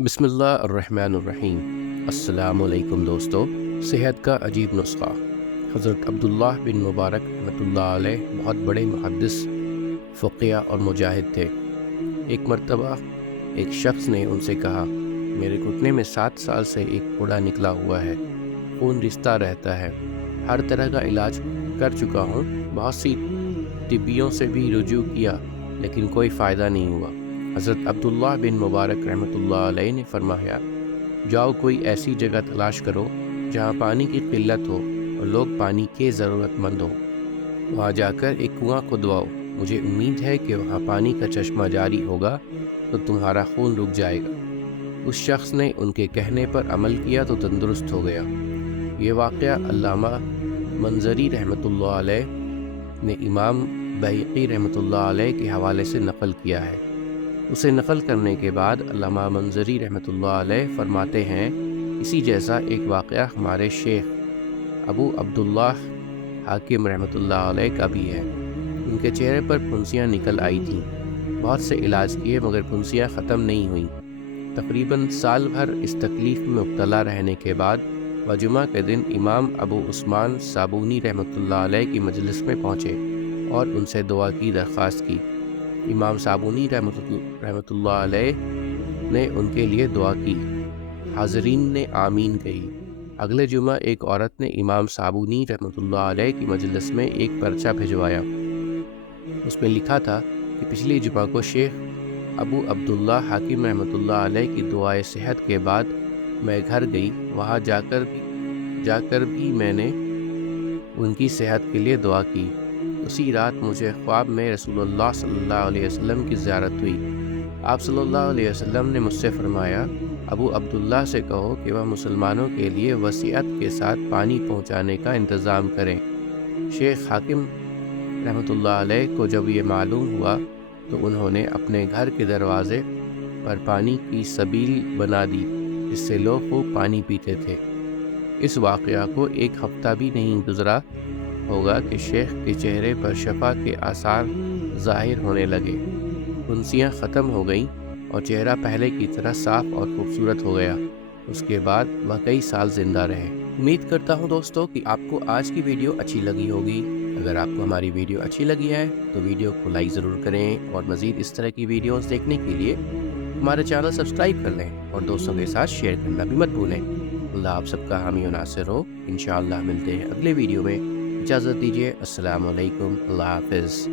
بسم اللہ الرحمن الرحیم۔ السلام علیکم دوستو۔ صحت کا عجیب نسخہ۔ حضرت عبداللہ بن مبارک رحمۃ اللہ علیہ بہت بڑے محدث، فقیہ اور مجاہد تھے۔ ایک مرتبہ ایک شخص نے ان سے کہا، میرے گھٹنے میں 7 سال سے ایک پھوڑا نکلا ہوا ہے، خون رستا رہتا ہے، ہر طرح کا علاج کر چکا ہوں، بہت سی طبیوں سے بھی رجوع کیا لیکن کوئی فائدہ نہیں ہوا۔ حضرت عبداللہ بن مبارک رحمۃ اللہ علیہ نے فرمایا، جاؤ کوئی ایسی جگہ تلاش کرو جہاں پانی کی قلت ہو اور لوگ پانی کے ضرورت مند ہوں، وہاں جا کر ایک کنواں کھدواؤ، مجھے امید ہے کہ وہاں پانی کا چشمہ جاری ہوگا تو تمہارا خون رک جائے گا۔ اس شخص نے ان کے کہنے پر عمل کیا تو تندرست ہو گیا۔ یہ واقعہ علامہ منظری رحمۃ اللہ علیہ نے امام بہقی رحمۃ اللہ علیہ کے حوالے سے نقل کیا ہے۔ اسے نقل کرنے کے بعد علامہ منظری رحمۃ اللہ علیہ فرماتے ہیں، اسی جیسا ایک واقعہ ہمارے شیخ ابو عبداللہ حاکم رحمۃ اللہ علیہ کا بھی ہے۔ ان کے چہرے پر پھنسیاں نکل آئی تھیں، بہت سے علاج کیے مگر پھنسیاں ختم نہیں ہوئیں۔ تقریباً سال بھر اس تکلیف میں مبتلا رہنے کے بعد وہ جمعہ کے دن امام ابو عثمان صابونی رحمۃ اللہ علیہ کی مجلس میں پہنچے اور ان سے دعا کی درخواست کی۔ امام صابونی رحمۃ اللہ علیہ نے ان کے لیے دعا کی، حاضرین نے آمین کہی۔ اگلے جمعہ ایک عورت نے امام صابونی رحمۃ اللہ علیہ کی مجلس میں ایک پرچہ بھجوایا۔ اس میں لکھا تھا کہ پچھلی جمعہ کو شیخ ابو عبداللہ حاکم رحمۃ اللہ علیہ کی دعائے صحت کے بعد میں گھر گئی، وہاں جا کر بھی میں نے ان کی صحت کے لیے دعا کی۔ اسی رات مجھے خواب میں رسول اللہ صلی اللہ علیہ وسلم کی زیارت ہوئی۔ آپ صلی اللہ علیہ وسلم نے مجھ سے فرمایا، ابو عبداللہ سے کہو کہ وہ مسلمانوں کے لیے وسعت کے ساتھ پانی پہنچانے کا انتظام کریں۔ شیخ حاکم رحمۃ اللہ علیہ کو جب یہ معلوم ہوا تو انہوں نے اپنے گھر کے دروازے پر پانی کی سبیل بنا دی، جس سے لوگ خوب پانی پیتے تھے۔ اس واقعہ کو 1 ہفتہ بھی نہیں گزرا ہوگا کہ شیخ کے چہرے پر شفا کے آثار ظاہر ہونے لگے، پھنسیاں ختم ہو گئیں اور چہرہ پہلے کی طرح صاف اور خوبصورت ہو گیا۔ اس کے بعد وہ کئی سال زندہ رہے۔ امید کرتا ہوں دوستو کہ آپ کو آج کی ویڈیو اچھی لگی ہوگی۔ اگر آپ کو ہماری ویڈیو اچھی لگی ہے تو ویڈیو کو لائک ضرور کریں اور مزید اس طرح کی ویڈیوز دیکھنے کے لیے ہمارا چینل سبسکرائب کر لیں اور دوستوں کے ساتھ شیئر کرنا بھی مت بھولیں۔ اللہ آپ سب کا حامی و ناصر ہو۔ انشاءاللہ ملتے ہیں اگلے ویڈیو میں۔ اجازت دیجیے، السلام علیکم، اللہ حافظ۔